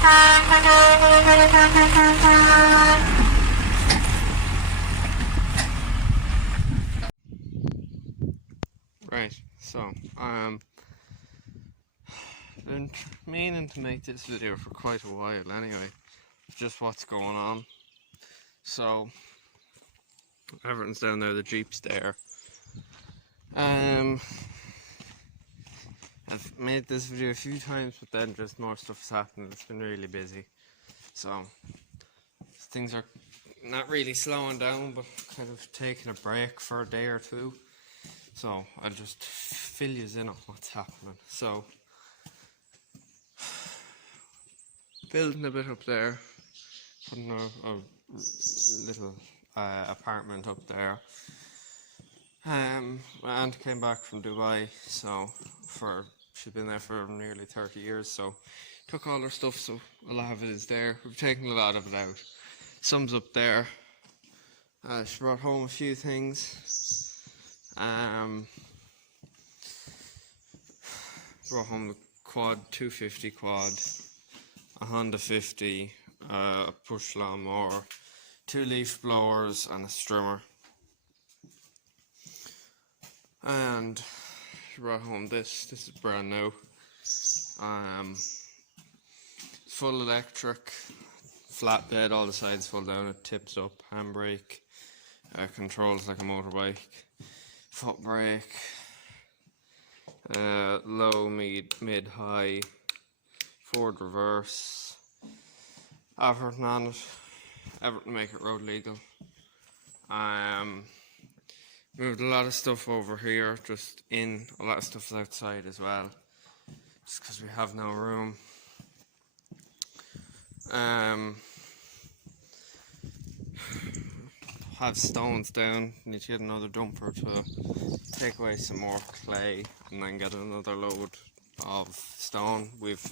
Right, so been meaning to make this video for quite a while anyway, just what's going on. So everything's down there, the Jeep's there. I've made this video a few times, but then just more stuff's happened. It's been really busy, so things are not really slowing down, but kind of taking a break for a day or two. So I'll just fill you in on what's happening. So building a bit up there, putting a little apartment up there. My aunt came back from Dubai, so she'd been there for nearly 30 years, so took all her stuff, so a lot of it is there. We've taken a lot of it out. Some's up there. She brought home a few things. Brought home the quad, 250 quad, a Honda 50, a push lawnmower, 2 leaf blowers and a strimmer. And she brought home this is brand new. Full electric, flat bed, all the sides fold down, it tips up, handbrake, controls like a motorbike, foot brake, low, mid, high, forward, reverse, everything on it, everything to make it road legal. Moved a lot of stuff over here, just in, a lot of stuff's outside as well, just because we have no room. Have stones down, need to get another dumper to take away some more clay and then get another load of stone. We've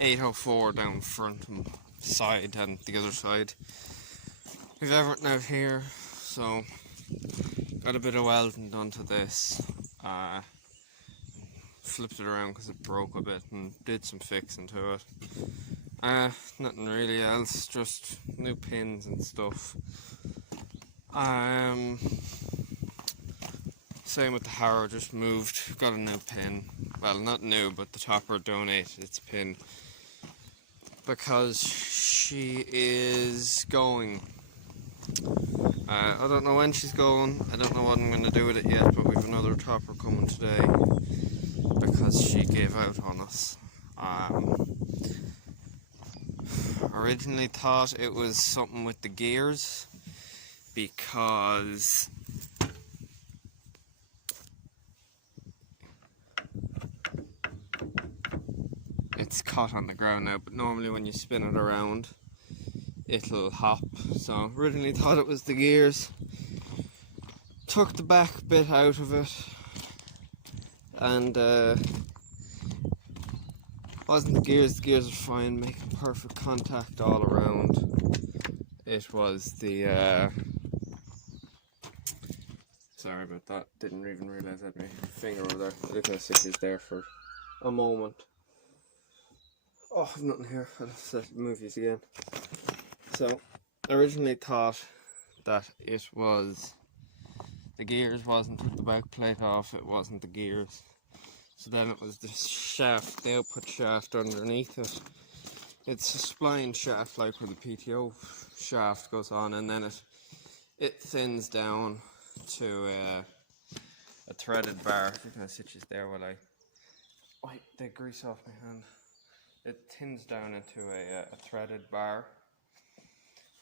804 down front and side and the other side. We've everything out here, so got a bit of welding done to this. Flipped it around because it broke a bit and did some fixing to it. Nothing really else, just new pins and stuff. Same with the harrow, just moved, got a new pin. Well, not new, but the topper donated its pin because she is going. I don't know when she's going, I don't know what I'm going to do with it yet, but we've another topper coming today because she gave out on us. Originally thought it was something with the gears because it's caught on the ground now, but normally when you spin it around it'll hop, so originally thought it was the gears. Took the back bit out of it and wasn't the gears are fine, making perfect contact all around. It was the sorry about that, didn't even realise I had my finger over there. I looked at stitches there for a moment. Oh, I've nothing here, I'll have to move these again. So, originally thought that it was the gears, wasn't, took the back plate off, it wasn't the gears. So then it was the shaft, the output shaft underneath it. It's a spline shaft like where the PTO shaft goes on, and then it thins down to a threaded bar. Look at the stitches there while I wipe the grease off my hand. It thins down into a threaded bar,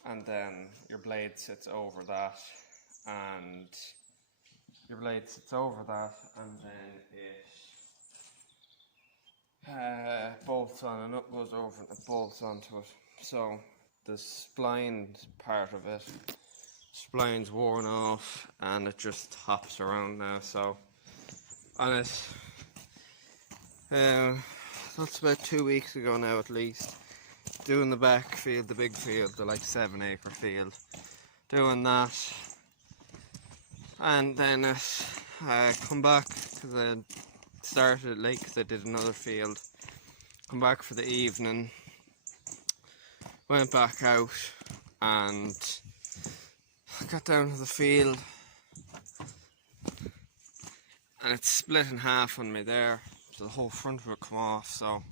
and then your blade sits over that, and then it bolts on, and up goes over and it bolts onto it. So the spline part of it, spline's worn off and it just hops around now. So on it, that's about 2 weeks ago now at least, doing the back field, the big field, the like 7-acre field, doing that, and then come back because I started late because I did another field, come back for the evening, Went back out and got down to the field, and it's split in half on me there, so the whole front would come off. So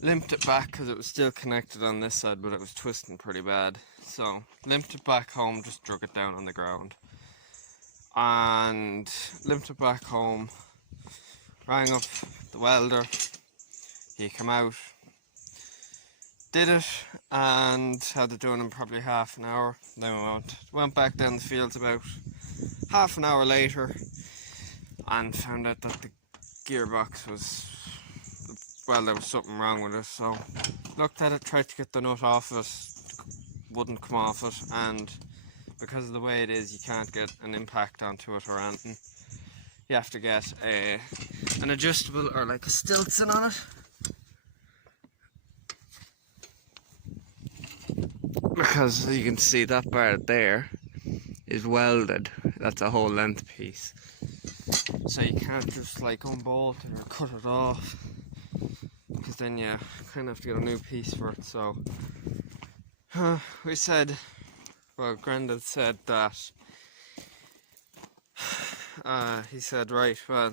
limped it back because it was still connected on this side, but it was twisting pretty bad. So limped it back home, just drug it down on the ground, and limped it back home. Rang up the welder. He came out, did it, and had it done in probably half an hour. Then we went back down the fields about half an hour later and found out that the gearbox was, well, there was something wrong with it. So looked at it, tried to get the nut off it, wouldn't come off it, and because of the way it is, you can't get an impact onto it or anything. You have to get an adjustable or like a Stilton on it, because you can see that part there is welded. That's a whole length piece, so you can't just like unbolt it or cut it off, because then you kind of have to get a new piece for it. So we said, well, Grandad said that he said, right, well,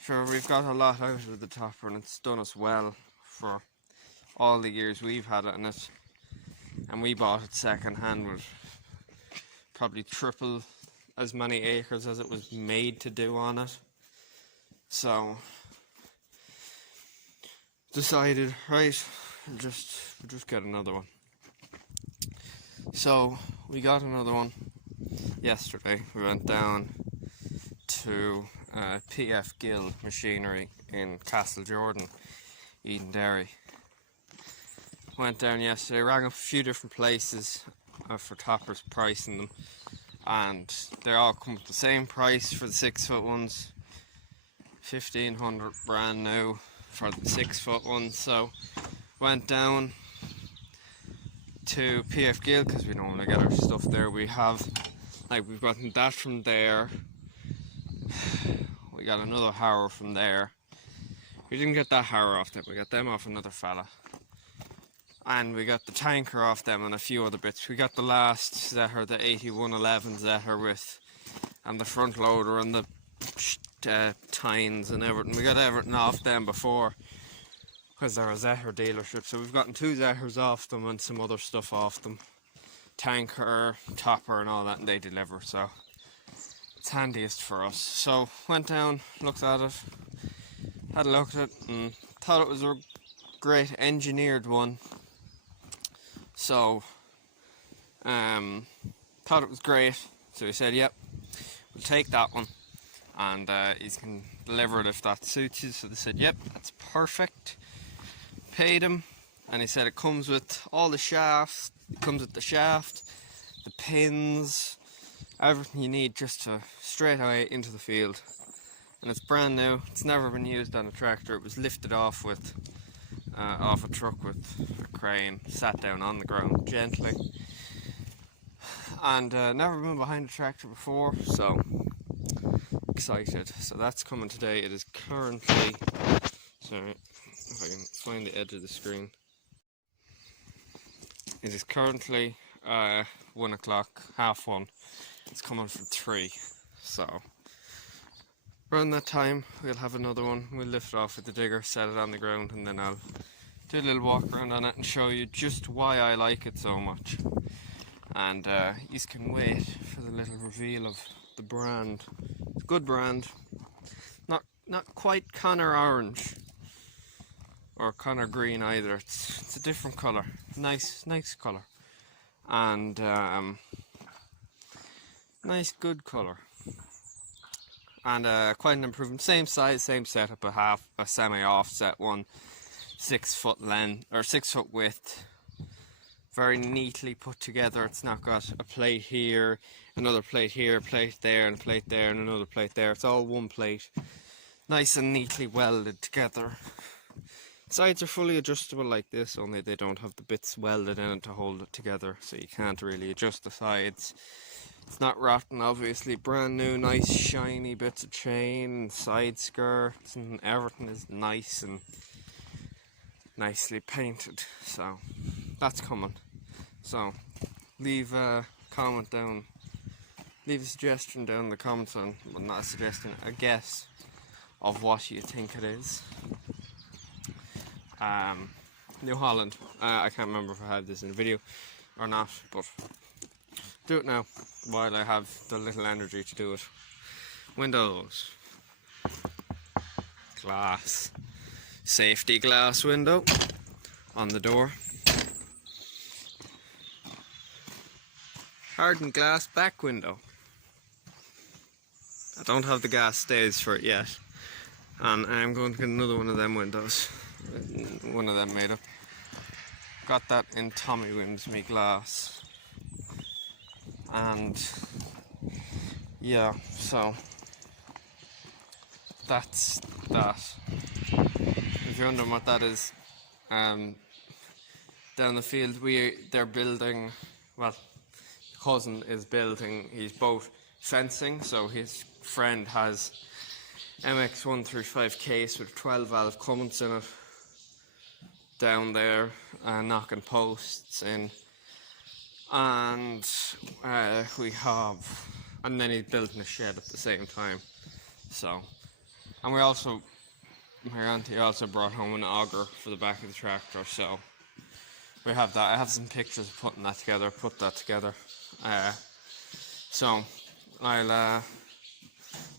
sure, we've got a lot out of the topper and it's done us well for all the years we've had it in it, and we bought it second hand with probably triple as many acres as it was made to do on it. So decided, right, we'll just get another one. So we got another one yesterday. We went down to PF Gill Machinery in Castle Jordan, Eden Derry. Went down yesterday, rang up a few different places for toppers, pricing them, and they all come with the same price for the 6 foot ones. 1,500 brand new for the 6 foot ones. So went down to PF Gill because we normally get our stuff there. We've gotten that from there. We got another harrow from there. We didn't get that harrow off them, we got them off another fella. And we got the tanker off them and a few other bits. We got the last Zetter, the 8111 Zetter with, and the front loader and the tines and everything. We got everything off them before, because they're a Zetter dealership. So we've gotten 2 Zetters off them and some other stuff off them. Tanker, topper and all that, and they deliver, so it's handiest for us. So went down, looked at it, had a look at it, and thought it was a great engineered one. So thought it was great, so he said, yep, we'll take that one, and he can deliver it if that suits you. So they said, yep, that's perfect. Paid him, and he said it comes with all the shafts. It comes with the shaft, the pins, everything you need just to straight away into the field. And it's brand new. It's never been used on a tractor. It was lifted off with off a truck with a crane, sat down on the ground gently, and never been behind a tractor before, so excited. So that's coming today. It is currently, sorry if I can find the edge of the screen, it is currently 1 o'clock, half 1. It's coming from 3, so around that time we'll have another one. We'll lift it off with the digger, set it on the ground, and then I'll do a little walk around on it and show you just why I like it so much. And you can wait for the little reveal of the brand. It's a good brand, not quite Connor orange or Connor green either. It's a different colour, nice colour, and nice good colour. And quite an improvement. Same size, same setup, a semi-offset one, 6 foot length or 6 foot width. Very neatly put together. It's not got a plate here, another plate here, a plate there, and a plate there, and another plate there. It's all one plate, nice and neatly welded together. Sides are fully adjustable like this, only they don't have the bits welded in it to hold it together, so you can't really adjust the sides. It's not rotten, obviously. Brand new, nice shiny bits of chain, side skirts, and everything is nice and nicely painted. So that's coming. So leave a comment down, leave a suggestion down in the comments on, well, not a suggestion, a guess of what you think it is. New Holland. I can't remember if I had this in a video or not, but do it now while I have the little energy to do it. Windows. Glass. Safety glass window on the door. Hardened glass back window. I don't have the gas stays for it yet, and I'm going to get another one of them windows. One of them made up. Got that in Tommy Wimsey glass. And yeah, so that's that. If you're wondering what that is, down the field they're building, well, cousin is building, he's both fencing, so his friend has MX135 case with 12 valve Cummins in it down there, knocking posts in, and we have, and then he's building a shed at the same time. So, and we also, my auntie also brought home an auger for the back of the tractor, so we have that. I have some pictures of putting that together, put that together. So I'll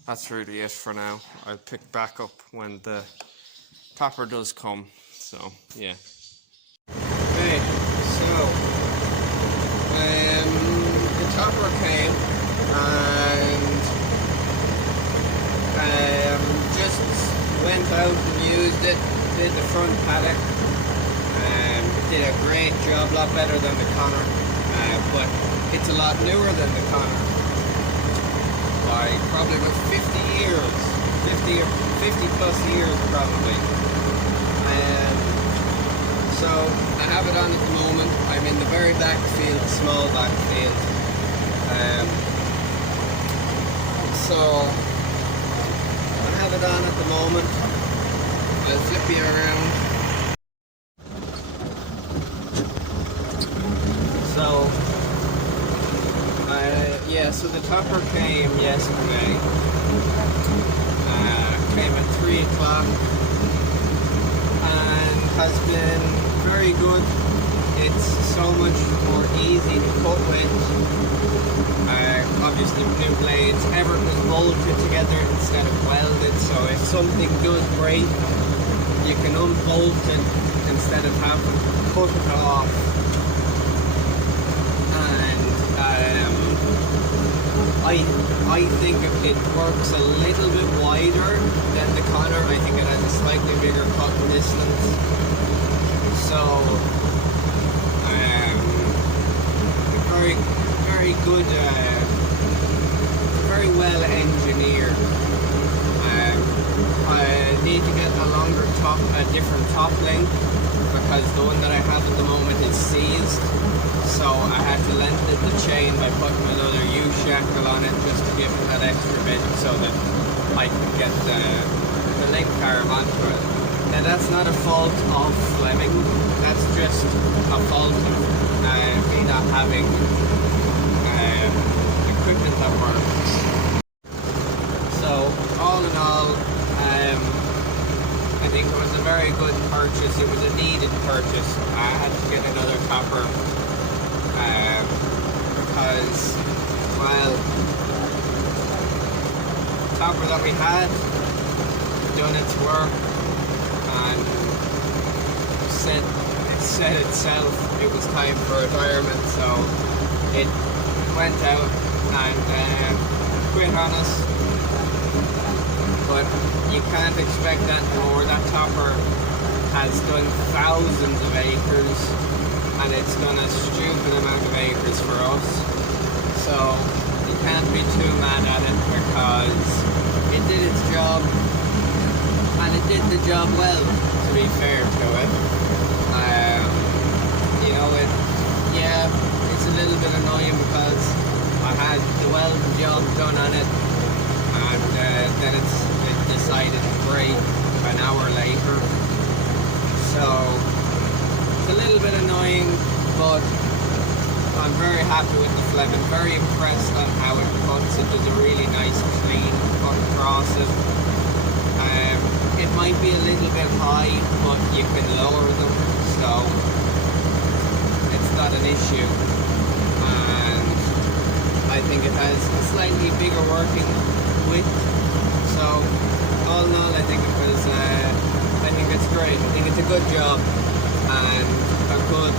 that's really it for now. I'll pick back up when the topper does come. So yeah. Okay, so the topper came and just went out and used it, did the front paddock, did a great job, a lot better than the Connor, but it's a lot newer than the Connor by probably about 50 years, 50 plus years probably. So I have it on at the moment. I'm in the very back field, small back field. So I have it on at the moment. I'll flip you around. So yeah, so the topper came yesterday. Came at 3 o'clock and has been very good. It's so much more easy to cut with. Obviously new blades, everything is bolted together instead of welded, so if something does break, you can unbolt it instead of having to cut it off. I think it works a little bit wider than the Connor. I think it has a slightly bigger cut distance. So, very good, very well engineered. I need to get a different top link, because the one that I have at the moment is seized. So I had to lengthen the chain by putting another U-shackle on it just to give it that extra bit so that I can get the link arm onto it. Now that's not a fault of Fleming, that's just a fault of me not having equipment that works. So all in all, I think it was a very good purchase. It was a needed purchase. I had to get another topper because, well, the topper that we had done its work and it said itself it was time for retirement, so it went out and quit on us. But you can't expect that more. That topper has done thousands of acres, and it's done a stupid amount of acres for us. So you can't be too mad at it, because it did its job, and it did the job well, to be fair to it. You know, it's a little bit annoying because I had the welding job done on it, and then it decided to break an hour later. So it's a little bit annoying, but I'm very happy with the Fleming. Very impressed on how it cuts. It does a really nice clean cut across it. It might be a little bit high, but you can lower them, so it's not an issue. And I think it has a slightly bigger working width. So all in all, I think it's great. I think it's a good job and a good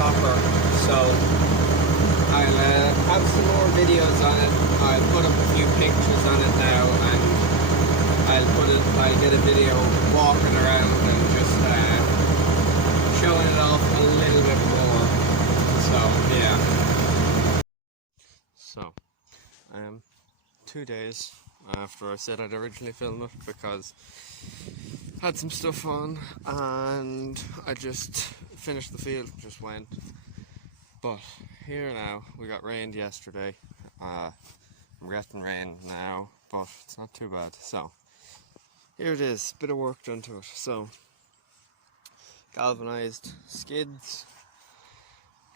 topper. So I'll have some more videos on it. I'll put up a few pictures on it now, and I'll get a video walking around and just showing it off a little bit more. So yeah. So 2 days after I said I'd originally film it, because I had some stuff on and I just finished the field, just went. But here now, we got rained yesterday. I'm getting rain now, but it's not too bad. So here it is, bit of work done to it. So galvanized skids,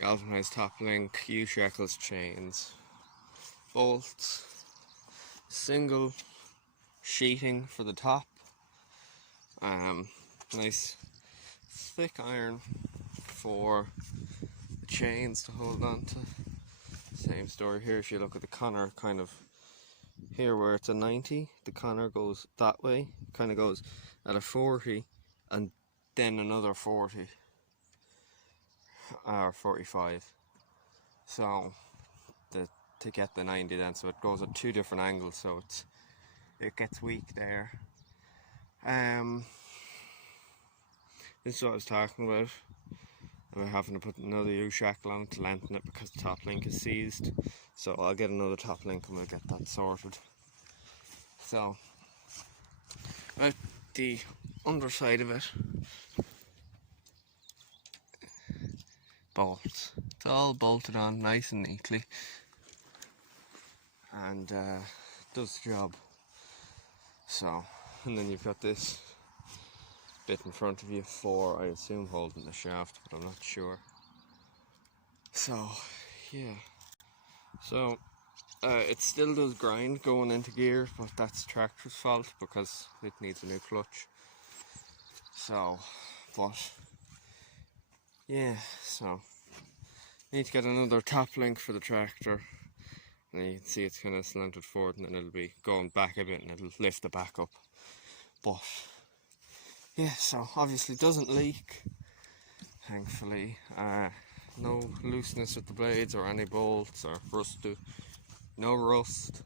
galvanized top link, U-shackles chains, bolts, single sheeting for the top, nice thick iron for the chains to hold on to. Same story here. If you look at the conner, kind of here where it's a 90, the conner goes that way, kind of goes at a 40 and then another 40 or 45, so to get the 90 then, so it goes at two different angles, so it gets weak there. This is what I was talking about having to put another U-shackle on it to lengthen it, because the top link is seized. So I'll get another top link and we'll get that sorted. So at the underside of it, bolts. It's all bolted on nice and neatly, and does the job. So, and then you've got this bit in front of you for, I assume, holding the shaft, but I'm not sure. So yeah, so it still does grind going into gear, but that's the tractor's fault because it needs a new clutch. So, but yeah, so need to get another top link for the tractor, and you can see it's kind of slanted forward, and then it'll be going back a bit and it'll lift it back up. But yeah, so obviously doesn't leak, thankfully. No looseness with the blades or any bolts or rust, no rust.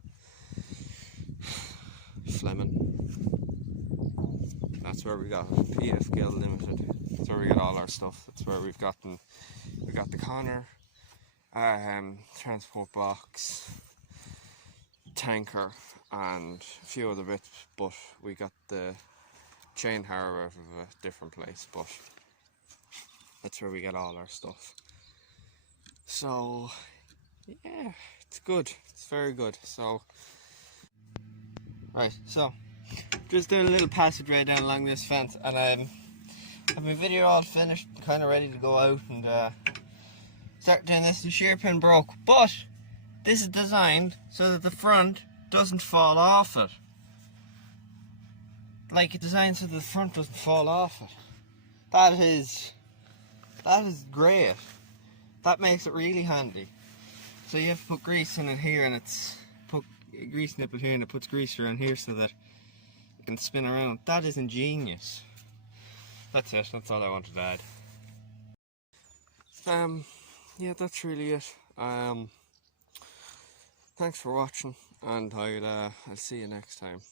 Fleming, that's where we got PF Gill Limited. That's where we get all our stuff. That's where we got the conner, transport box, tanker, and a few other bits, but we got the chain harrow out of a different place, but that's where we get all our stuff. So yeah, it's good, it's very good. So right, so just doing a little passageway down along this fence, and I have my video all finished, kind of ready to go out and start doing this. The shear pin broke, but this is designed so that the front doesn't fall off it. Like, it's designed so that the front doesn't fall off it. That is great. That makes it really handy. So you have to put grease in it here, and it's put a grease nipple here, and it puts grease around here so that it can spin around. That is ingenious. That's it. That's all I wanted to add. Yeah, that's really it. Thanks for watching, and I'll see you next time.